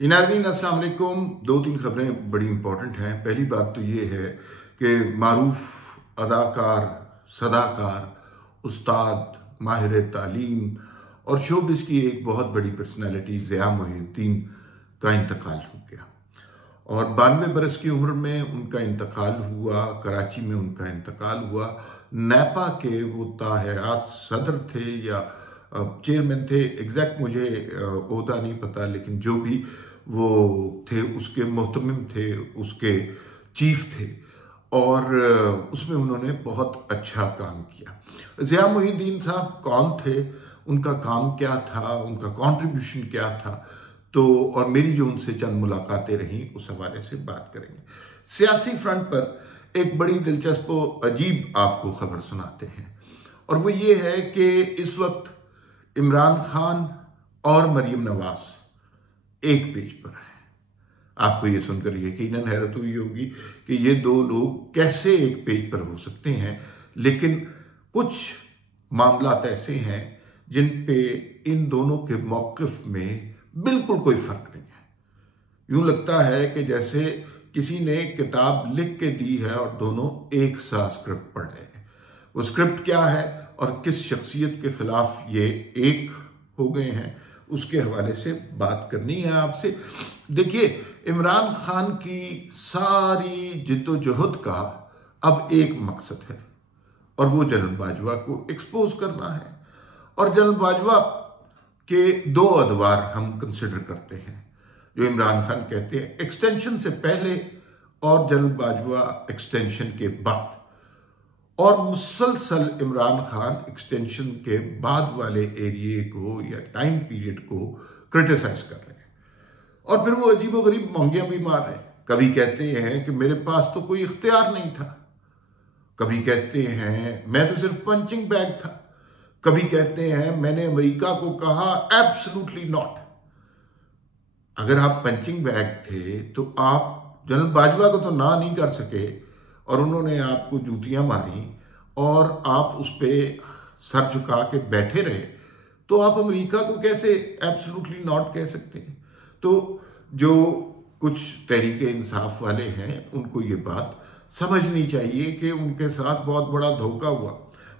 नाज़रीन अस्सलाम वालेकुम। दो तीन खबरें बड़ी इंपॉर्टेंट हैं। पहली बात तो ये है कि मारूफ अदाकार, सदाकार, उस्ताद, माहिर तालीम और शोबिस की एक बहुत बड़ी पर्सनालिटी ज़िया मोहिउद्दीन का इंतकाल हो गया और 92 बरस की उम्र में उनका इंतकाल हुआ। कराची में उनका इंतकाल हुआ। नैपा के वो ताहयात सदर थे या चेयरमैन थे, एग्जैक्ट मुझे ओहदा नहीं पता, लेकिन जो भी वो थे उसके मोहतमिम थे, उसके चीफ थे और उसमें उन्होंने बहुत अच्छा काम किया। ज़िया मोहिउद्दीन साहब कौन थे, उनका काम क्या था, उनका कंट्रीब्यूशन क्या था, तो और मेरी जो उनसे चंद मुलाकातें रहीं उस हवाले से बात करेंगे। सियासी फ्रंट पर एक बड़ी दिलचस्प अजीब आपको खबर सुनाते हैं और वो ये है कि इस वक्त इमरान खान और मरीम नवाज एक पेज पर है। आपको ये सुनकर यकीनन हैरत हुई होगी कि ये दो लोग कैसे एक पेज पर हो सकते हैं, लेकिन कुछ मामलात ऐसे हैं जिन पे इन दोनों के मौक़िफ़ में बिल्कुल कोई फ़र्क नहीं है। यूँ लगता है कि जैसे किसी ने किताब लिख के दी है और दोनों एक सा स्क्रिप्ट पढ़ रहे हैं। वो स्क्रिप्ट क्या है और किस शख्सियत के ख़िलाफ़ ये एक हो गए हैं, उसके हवाले से बात करनी है आपसे। देखिए, इमरान खान की सारी जिद्दोजहद का अब एक मकसद है और वो जनरल बाजवा को एक्सपोज करना है। और जनरल बाजवा के दो अदवार हम कंसिडर करते हैं जो इमरान खान कहते हैं, एक्सटेंशन से पहले और जनरल बाजवा एक्सटेंशन के बाद, और मुसलसल इमरान खान एक्सटेंशन के बाद वाले एरिए को या टाइम पीरियड को क्रिटिसाइज कर रहे हैं। और फिर वो अजीबोगरीब मोंगियां भी मार रहे हैं। कभी कहते हैं कि मेरे पास तो कोई इख्तियार नहीं था, कभी कहते हैं मैं तो सिर्फ पंचिंग बैग था, कभी कहते हैं मैंने अमेरिका को कहा एब्सोल्युटली नॉट। अगर आप पंचिंग बैग थे तो आप जनरल बाजवा को तो ना नहीं कर सके और उन्होंने आपको जूतियां मारी और आप उस पर सर झुका के बैठे रहे, तो आप अमेरिका को कैसे एब्सोल्युटली नॉट कह सकते हैं? तो जो कुछ तहरीक इंसाफ वाले हैं उनको ये बात समझनी चाहिए कि उनके साथ बहुत बड़ा धोखा हुआ।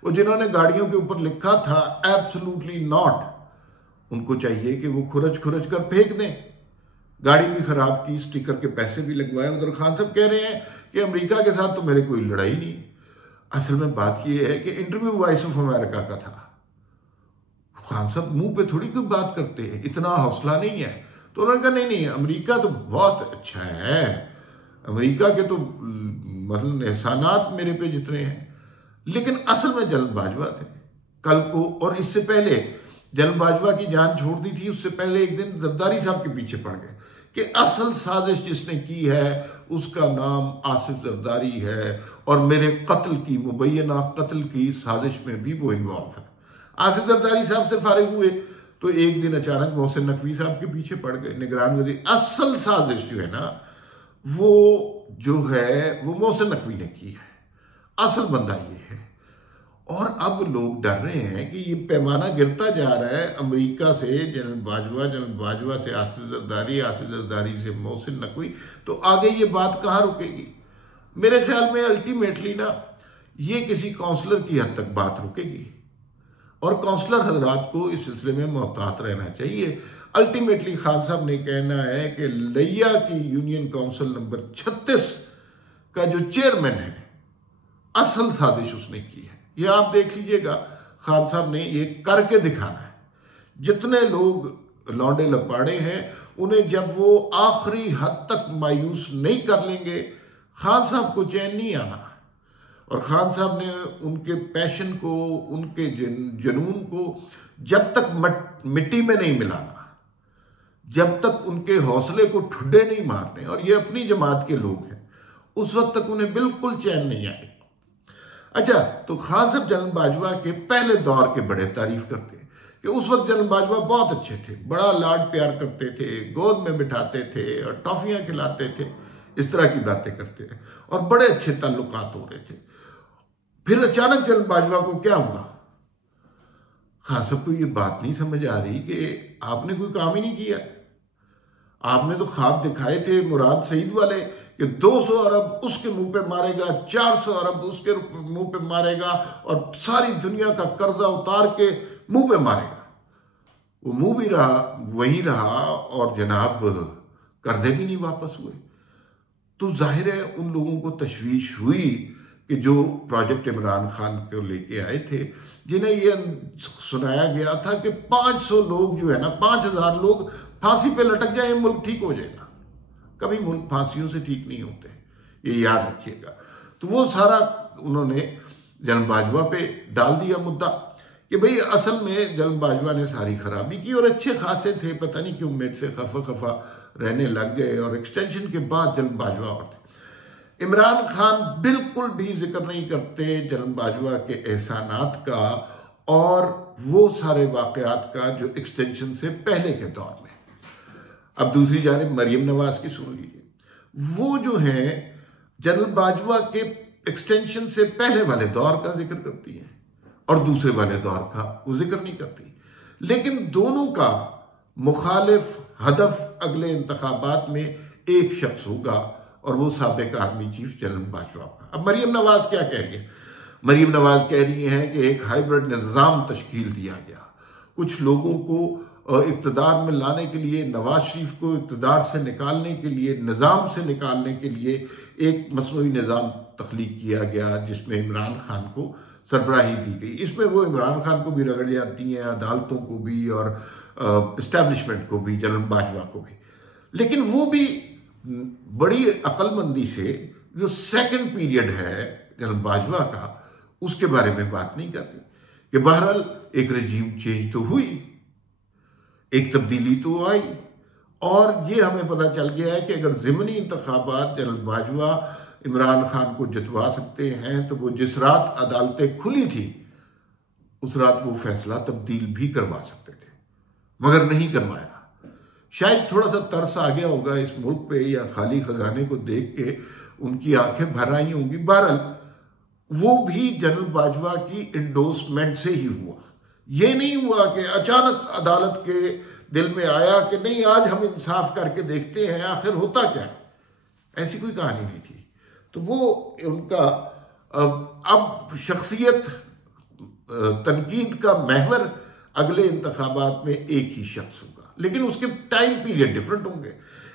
वो जिन्होंने गाड़ियों के ऊपर लिखा था एब्सोल्युटली नॉट, उनको चाहिए कि वो खुरच खुरच कर फेंक दें। गाड़ी भी खराब की, स्टिकर के पैसे भी लगवाए। उधर खान साहब कह रहे हैं कि अमेरिका के साथ तो मेरे कोई लड़ाई नहीं। असल में बात यह है कि इंटरव्यू वॉइस ऑफ अमेरिका का था। खान साहब मुंह पे थोड़ी कोई बात करते हैं, इतना हौसला नहीं है। तो उन्होंने कहा नहीं अमेरिका तो बहुत अच्छा है, अमेरिका के तो मतलब एहसानात मेरे पे जितने हैं। लेकिन असल में जनरल बाजवा थे कल को, और इससे पहले जनरल बाजवा की जान छोड़ दी थी, उससे पहले एक दिन जरदारी साहब के पीछे पड़ गए कि असल साजिश जिसने की है उसका नाम आसिफ जरदारी है और मेरे कत्ल की, मुबैना कत्ल की साजिश में भी वो इन्वॉल्व है। आसिफ जरदारी साहब से फारिग हुए तो एक दिन अचानक मोहसिन नकवी साहब के पीछे पड़ गए, निगरान वज़ीर। असल साजिश जो है ना वो जो है वो मोहसिन नकवी ने की है, असल बंदा ये है। और अब लोग डर रहे हैं कि ये पैमाना गिरता जा रहा है, अमेरिका से जनरल बाजवा, जनरल बाजवा से आसिफ जरदारी, आसिफ जरदारी से मोहसिन नकवी, तो आगे ये बात कहाँ रुकेगी? मेरे ख्याल में अल्टीमेटली ना ये किसी काउंसलर की हद तक बात रुकेगी और काउंसलर हजरात को इस सिलसिले में मोहतात रहना चाहिए। अल्टीमेटली खान साहब ने कहना है कि लिया की यूनियन काउंसिल नंबर 36 का जो चेयरमैन है, असल साजिश उसने की है। ये आप देख लीजिएगा, खान साहब ने ये करके दिखाना है। जितने लोग लौंडे लपाड़े हैं उन्हें जब वो आखिरी हद तक मायूस नहीं कर लेंगे, खान साहब को चैन नहीं आना। और खान साहब ने उनके पैशन को, उनके जुनून को जब तक मिट्टी में नहीं मिलाना, जब तक उनके हौसले को ठुड्डे नहीं मारने, और ये अपनी जमात के लोग हैं, उस वक्त तक उन्हें बिल्कुल चैन नहीं आएगा। अच्छा, तो खान साहब जनरल बाजवा के पहले दौर के बड़े तारीफ करते हैं कि उस वक्त जनरल बाजवा बहुत अच्छे थे, बड़ा लाड प्यार करते थे, गोद में बिठाते थे और टॉफियां खिलाते थे, इस तरह की बातें करते हैं और बड़े अच्छे ताल्लुकात हो रहे थे। फिर अचानक जनरल बाजवा को क्या हुआ? खान साहब को ये बात नहीं समझ आ रही कि आपने कोई काम ही नहीं किया, आपने तो ख्वाब दिखाए थे मुराद सईद वाले कि 200 अरब उसके मुंह पे मारेगा, 400 अरब उसके मुंह पे मारेगा और सारी दुनिया का कर्जा उतार के मुंह पे मारेगा। वो मुंह भी रहा वहीं रहा और जनाब कर्जे भी नहीं वापस हुए। तो जाहिर है उन लोगों को तशवीश हुई कि जो प्रोजेक्ट इमरान खान को लेके आए थे, जिन्हें ये सुनाया गया था कि 500 लोग जो है ना, 5000 लोग फांसी पे लटक जाए, मुल्क ठीक हो जाएगा। कभी मुल्क फांसियों से ठीक नहीं होते, ये याद रखिएगा। तो वो सारा उन्होंने जनरल बाजवा पे डाल दिया मुद्दा कि भाई असल में जनरल बाजवा ने सारी खराबी की और अच्छे खासे थे, पता नहीं क्यों मेरे से खफा खफा रहने लग गए। और एक्सटेंशन के बाद जनरल बाजवा और थे। इमरान खान बिल्कुल भी जिक्र नहीं करते जनरल बाजवा के एहसानात का और वो सारे वाकयात का जो एक्सटेंशन से पहले के दौर में। अब दूसरी जानिब मरियम नवाज की सुन लीजिए। वो जो है जनरल बाजवा के एक्सटेंशन से पहले वाले दौर का जिक्र करती है और दूसरे वाले दौर का वो जिक्र नहीं करती, लेकिन दोनों का मुखालिफ हदफ अगले इंतखाबात में एक शख्स होगा और वो साबिक आर्मी चीफ जनरल बाजवा का। अब मरियम नवाज क्या कह रही है? मरियम नवाज कह रही हैं कि एक हाइब्रिड निज़ाम तश्कील दिया गया, कुछ लोगों को इक़्तिदार में लाने के लिए, नवाज शरीफ को इक़्तिदार से निकालने के लिए, निज़ाम से निकालने के लिए एक मसनूई निज़ाम तख्लीक किया गया जिसमें इमरान खान को सरबराही दी गई। इसमें वो इमरान खान को भी रगड़ जाती हैं, अदालतों को भी और इस्टेब्लिशमेंट को भी, जनरल बाजवा को भी। लेकिन वो भी बड़ी अक्लमंदी से जो सेकंड पीरियड है जनरल बाजवा का, उसके बारे में बात नहीं कर रही कि बहरहाल एक रजीम चेंज तो हुई, एक तब्दीली तो आई और ये हमें पता चल गया है कि अगर ज़िमनी इंतखाबात जनरल बाजवा इमरान खान को जितवा सकते हैं तो वो जिस रात अदालतें खुली थी उस रात वो फैसला तब्दील भी करवा सकते थे, मगर नहीं करवाया। शायद थोड़ा सा तरस आ गया होगा इस मुल्क पे या खाली खजाने को देख के उनकी आंखें भर आई होंगी। बहरहाल वो भी जनरल बाजवा की इंडोर्समेंट से ही हुआ। ये नहीं हुआ कि अचानक अदालत के दिल में आया कि नहीं आज हम इंसाफ करके देखते हैं आखिर होता क्या है। ऐसी कोई कहानी नहीं थी। तो वो उनका अब शख्सियत तनकीद का महवर अगले इंतखाबात में एक ही शख्स होगा, लेकिन उसके टाइम पीरियड डिफरेंट होंगे।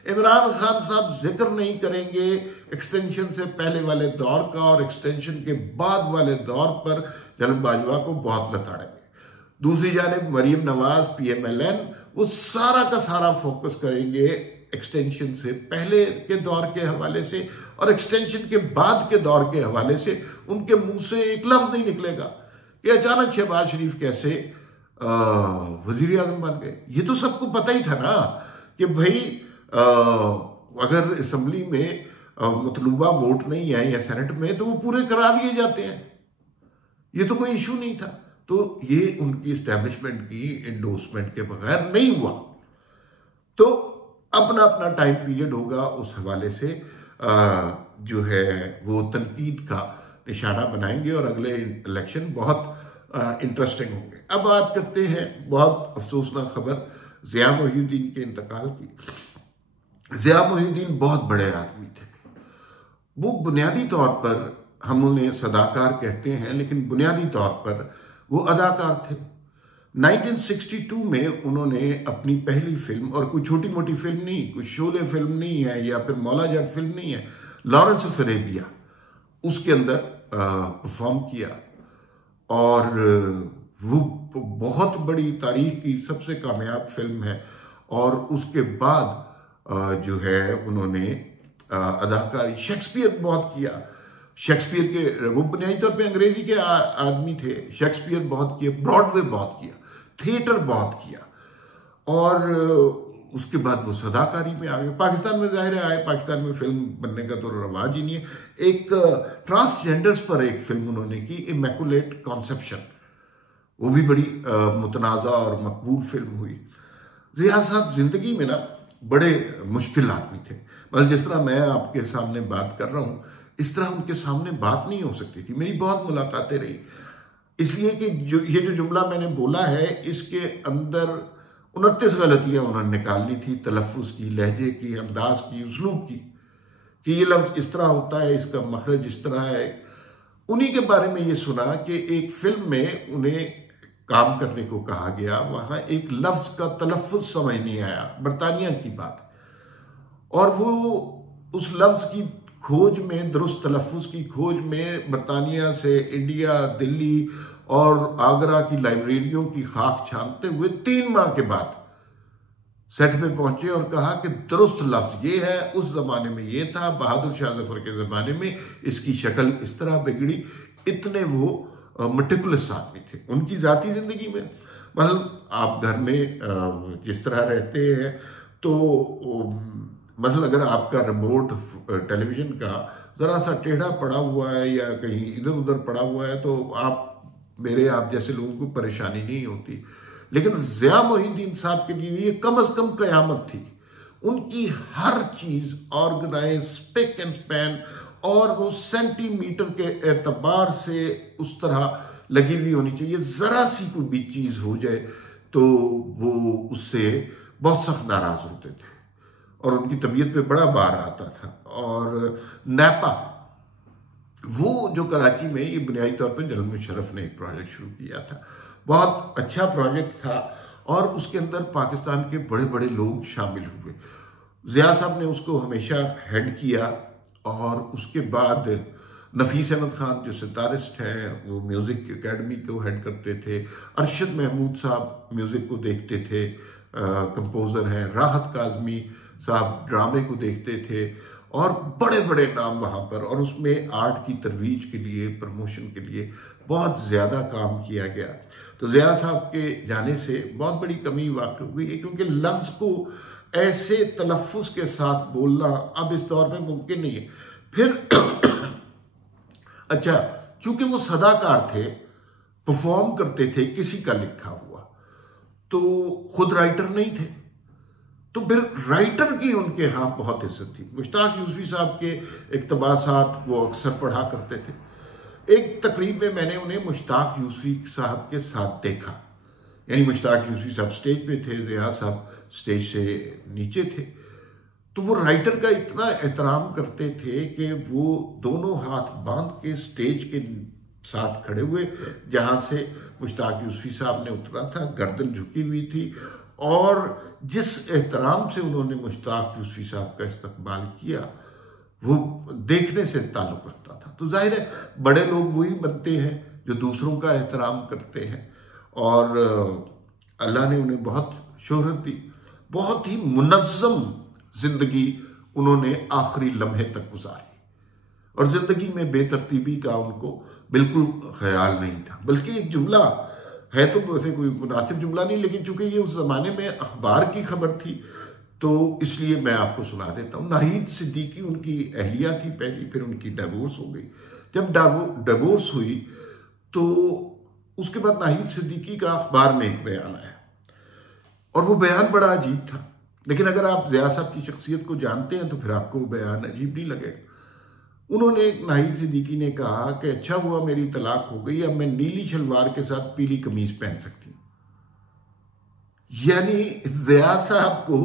इमरान खान साहब जिक्र नहीं करेंगे एक्सटेंशन से पहले वाले दौर का और एक्सटेंशन के बाद वाले दौर पर जनरल बाजवा को बहुत लताड़ेंगे। दूसरी जानिब मरियम नवाज PMLN वो सारा का सारा फोकस करेंगे एक्सटेंशन से पहले के दौर के हवाले से और एक्सटेंशन के बाद के दौर के हवाले से। उनके मुंह से एक लफ्ज नहीं निकलेगा कि अचानक शहबाज शरीफ कैसे वजीर आजम बन गए। ये तो सबको पता ही था ना कि भाई अगर असम्बली में मतलूबा वोट नहीं है या सेनेट में तो वो पूरे करा दिए जाते हैं, ये तो कोई इशू नहीं था। तो ये उनकी इस्टेब्लिशमेंट की इंडोर्समेंट के बगैर नहीं हुआ। तो अपना अपना टाइम पीरियड होगा, उस हवाले से जो है वो तनकीद का निशाना बनाएंगे और अगले इलेक्शन बहुत इंटरेस्टिंग होंगे। अब बात करते हैं बहुत अफसोसनाक खबर ज़िया मोहिउद्दीन के इंतकाल की। ज़िया मोहिउद्दीन बहुत बड़े आदमी थे। वो बुनियादी तौर पर हम उन्हें सदाकार कहते हैं, लेकिन बुनियादी तौर पर वो अदाकार थे। 1962 में उन्होंने अपनी पहली फिल्म, और कोई छोटी मोटी फिल्म नहीं, कोई शोले फिल्म नहीं है या फिर मौला जट फिल्म नहीं है, लॉरेंस ऑफ अरेबिया, उसके अंदर परफॉर्म किया और वो बहुत बड़ी तारीख की सबसे कामयाब फिल्म है। और उसके बाद जो है उन्होंने अदाकारी, शेक्सपियर बहुत किया। शेक्सपियर के वो बुनियादी तौर पे अंग्रेजी के आदमी थे। शेक्सपियर बहुत किया, ब्रॉडवे बहुत किया, थिएटर बहुत किया और उसके बाद वो सदाकारी में आ गए। पाकिस्तान में जाहिर आए, पाकिस्तान में फिल्म बनने का तो रवाज ही नहीं है। एक ट्रांसजेंडर्स पर एक फिल्म उन्होंने की, इमैकुलेट कॉन्सेप्शन, वो भी बड़ी मुतनाज़ा और मकबूल फिल्म हुई। ज़िया साहब जिंदगी में ना बड़े मुश्किल आदमी थे। मतलब जिस तरह मैं आपके सामने बात कर रहा हूँ इस तरह उनके सामने बात नहीं हो सकती थी। मेरी बहुत मुलाकातें रही, इसलिए कि ये जो जुमला मैंने बोला है इसके अंदर 29 गलतियां उन्होंने निकालनी थी, तलफ़ुज़ की, लहजे की, अंदाज की, उसलूब की, कि ये लफ्ज़ इस तरह होता है, इसका मखरज इस तरह है। उन्हीं के बारे में ये सुना कि एक फिल्म में उन्हें काम करने को कहा गया, वहाँ एक लफ्ज़ का तलफ़ुज़ समझ नहीं आया, बरतानिया की बात, और वो उस लफ्ज़ की खोज में, दुरुस्त तलफ़ुज़ की खोज में बरतानिया से इंडिया, दिल्ली और आगरा की लाइब्रेरियों की खाक छानते हुए 3 माह के बाद सेट पे पहुंचे और कहा कि दुरुस्त लफ्ज़ ये है, उस ज़माने में ये था, बहादुर शाह ज़फ़र के ज़माने में इसकी शक्ल इस तरह बिगड़ी। इतने वो मटिकुलस आदमी थे। उनकी ज़ाती ज़िंदगी में, मतलब आप घर में जिस तरह रहते हैं, तो मतलब अगर आपका रिमोट टेलीविज़न का ज़रा सा टेढ़ा पड़ा हुआ है या कहीं इधर उधर पड़ा हुआ है, तो आप जैसे लोगों को परेशानी नहीं होती। लेकिन ज़िया मोहिउद्दीन साहब के लिए ये कम अज़ कम क़यामत थी। उनकी हर चीज़ ऑर्गेनाइज, स्पिक एंड स्पैन, और वो सेंटीमीटर के एतबार से उस तरह लगी हुई होनी चाहिए। ज़रा सी कोई भी चीज़ हो जाए तो वो उससे बहुत सख्त नाराज़ होते थे और उनकी तबीयत पे बड़ा बार आता था। और नैपा, वो जो कराची में, ये बुनियादी तौर पे जनरल मुशर्रफ ने एक प्रोजेक्ट शुरू किया था, बहुत अच्छा प्रोजेक्ट था, और उसके अंदर पाकिस्तान के बड़े बड़े लोग शामिल हुए। ज़िया साहब ने उसको हमेशा हेड किया, और उसके बाद नफीस अहमद खान जो सितारिस्ट हैं, वो म्यूज़िक एकेडमी को हेड करते थे। अरशद महमूद साहब म्यूज़िक को देखते थे, कंपोज़र हैं। राहत काज़मी साहब ड्रामे को देखते थे, और बड़े बड़े नाम वहाँ पर। और उसमें आर्ट की तरवीज के लिए, प्रमोशन के लिए बहुत ज़्यादा काम किया गया। तो ज़िया साहब के जाने से बहुत बड़ी कमी वाक़ई हुई है, क्योंकि लफ्ज़ को ऐसे तलफ़ुज़ के साथ बोलना अब इस दौर में मुमकिन नहीं है। फिर अच्छा, चूंकि वो सदाकार थे, परफॉर्म करते थे किसी का लिखा हुआ, तो खुद राइटर नहीं थे, तो फिर राइटर की उनके यहाँ बहुत इज्जत थी। मुश्ताक यूसुफ़ी साहब के इक़्तिबासात वो अक्सर पढ़ा करते थे। एक तकरीब में मैंने उन्हें मुश्ताक यूसुफ़ी साहब के साथ देखा, यानी मुश्ताक यूसुफ़ी साहब स्टेज पे थे, ज़िया साहब स्टेज से नीचे थे। तो वो राइटर का इतना एहतराम करते थे कि वो दोनों हाथ बांध के स्टेज के साथ खड़े हुए, जहाँ से मुश्ताक यूसुफ़ी साहब ने उतरा था, गर्दन झुकी हुई थी, और जिस एहतराम से उन्होंने मुश्ताक यूसुफ़ी साहब का इस्तकबाल किया, वो देखने से ताल्लुक़ रखता था। तो जाहिर है बड़े लोग वही बनते हैं जो दूसरों का एहतराम करते हैं, और अल्लाह ने उन्हें बहुत शोहरत दी। बहुत ही मुनज़्ज़म ज़िंदगी उन्होंने आखिरी लम्हे तक गुजारी, और ज़िंदगी में बेतरतीबी का उनको बिल्कुल ख्याल नहीं था। बल्कि एक जुमला है, तो वैसे कोई मुनासिब जुमला नहीं, लेकिन चूंकि ये उस ज़माने में अखबार की खबर थी, तो इसलिए मैं आपको सुना देता हूँ। नाहिद सिद्दीकी उनकी अहलिया थी पहली, फिर उनकी डिवोर्स हो गई। जब डिवोर्स हुई तो उसके बाद नाहिद सिद्दीकी का अखबार में एक बयान आया, और वो बयान बड़ा अजीब था। लेकिन अगर आप ज़िया साहब की शख्सियत को जानते हैं तो फिर आपको वो बयान अजीब नहीं लगेगा। उन्होंने, नाहिद सिद्दीकी ने कहा कि अच्छा हुआ मेरी तलाक हो गई, अब मैं नीली शलवार के साथ पीली कमीज पहन सकती हूँ। यानी ज़िया साहब को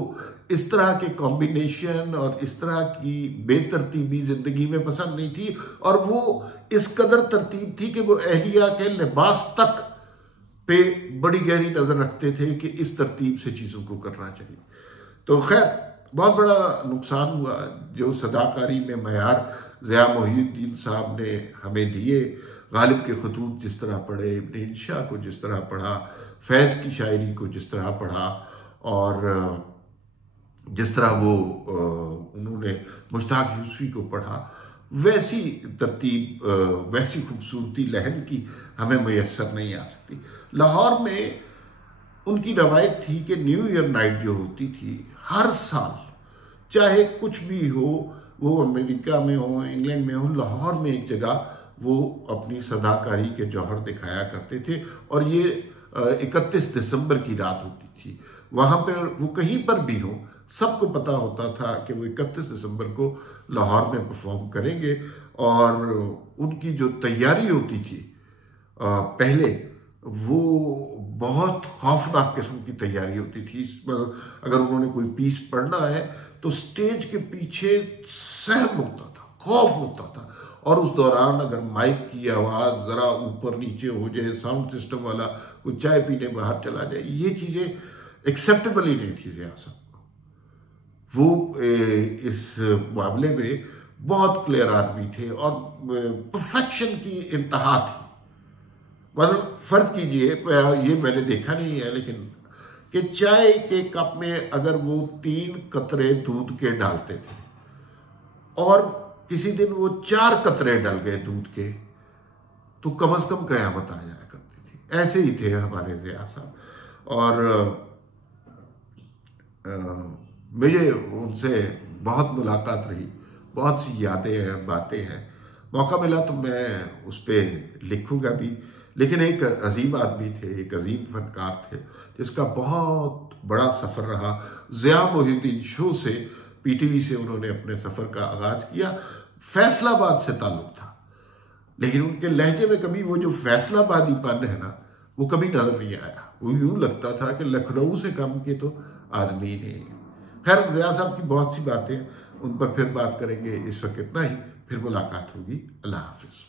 इस तरह के कॉम्बिनेशन और इस तरह की बेतरतीबी ज़िंदगी में पसंद नहीं थी, और वो इस कदर तरतीब थी कि वो अहलिया के लिबास तक पे बड़ी गहरी नज़र रखते थे कि इस तरतीब से चीज़ों को करना चाहिए। तो खैर बहुत बड़ा नुकसान हुआ जो सदाकारी में मयार ज़िया मोहिउद्दीन साहब ने हमें दिए। गालिब के खतूत जिस तरह पढ़े, इब्न इंशा को जिस तरह पढ़ा, फैज़ की शायरी को जिस तरह पढ़ा, और जिस तरह वो उन्होंने मुश्ताक यूसुफ़ी को पढ़ा, वैसी तरतीब, वैसी खूबसूरती लहन की हमें मैसर नहीं आ सकती। लाहौर में उनकी रवायत थी कि न्यू ईयर नाइट जो होती थी, हर साल चाहे कुछ भी हो, वो अमेरिका में हो, इंग्लैंड में हो, लाहौर में एक जगह वो अपनी सदाकारी के जौहर दिखाया करते थे। और ये 31 दिसंबर की रात होती थी। वहाँ पर वो कहीं पर भी हो, सबको पता होता था कि वो 31 दिसंबर को लाहौर में परफॉर्म करेंगे। और उनकी जो तैयारी होती थी पहले, वो बहुत खौफनाक किस्म की तैयारी होती थी। अगर उन्होंने कोई पीस पढ़ना है तो स्टेज के पीछे सहम होता था, खौफ होता था, और उस दौरान अगर माइक की आवाज़ ज़रा ऊपर नीचे हो जाए, साउंड सिस्टम वाला कोई चाय पीने बाहर चला जाए, ये चीज़ें एक्सेप्टेबल ही नहीं थी ज़िया साहब को। वो इस मामले में बहुत क्लियर आदमी थे और परफेक्शन की इंतहा थी। मतलब फर्ज कीजिए, ये मैंने देखा नहीं है, लेकिन कि चाय के कप में अगर वो 3 कतरे दूध के डालते थे और किसी दिन वो 4 कतरे डल गए दूध के, तो कम से कम कयामत आ जाया करती थी। ऐसे ही थे हमारे ज़िया साहब। और मुझे उनसे बहुत मुलाकात रही, बहुत सी यादें हैं, बातें हैं। मौका मिला तो मैं उस पर लिखूँगा भी। लेकिन एक अजीम आदमी थे, एक अजीम फनकार थे, जिसका बहुत बड़ा सफ़र रहा। ज़िया मोहिउद्दीन शो से, पीटीवी से उन्होंने अपने सफ़र का आगाज़ किया। फैसलाबाद से ताल्लुक़ था, लेकिन उनके लहजे में कभी वो जो फैसलाबादीपन है ना, वो कभी नज़र नहीं आया। वो यूँ लगता था कि लखनऊ से कम के तो आदमी ही नहीं है। खैर, ज़िया साहब की बहुत सी बातें, उन पर फिर बात करेंगे। इस वक्त इतना ही, फिर मुलाकात होगी। अल्लाह हाफिज़।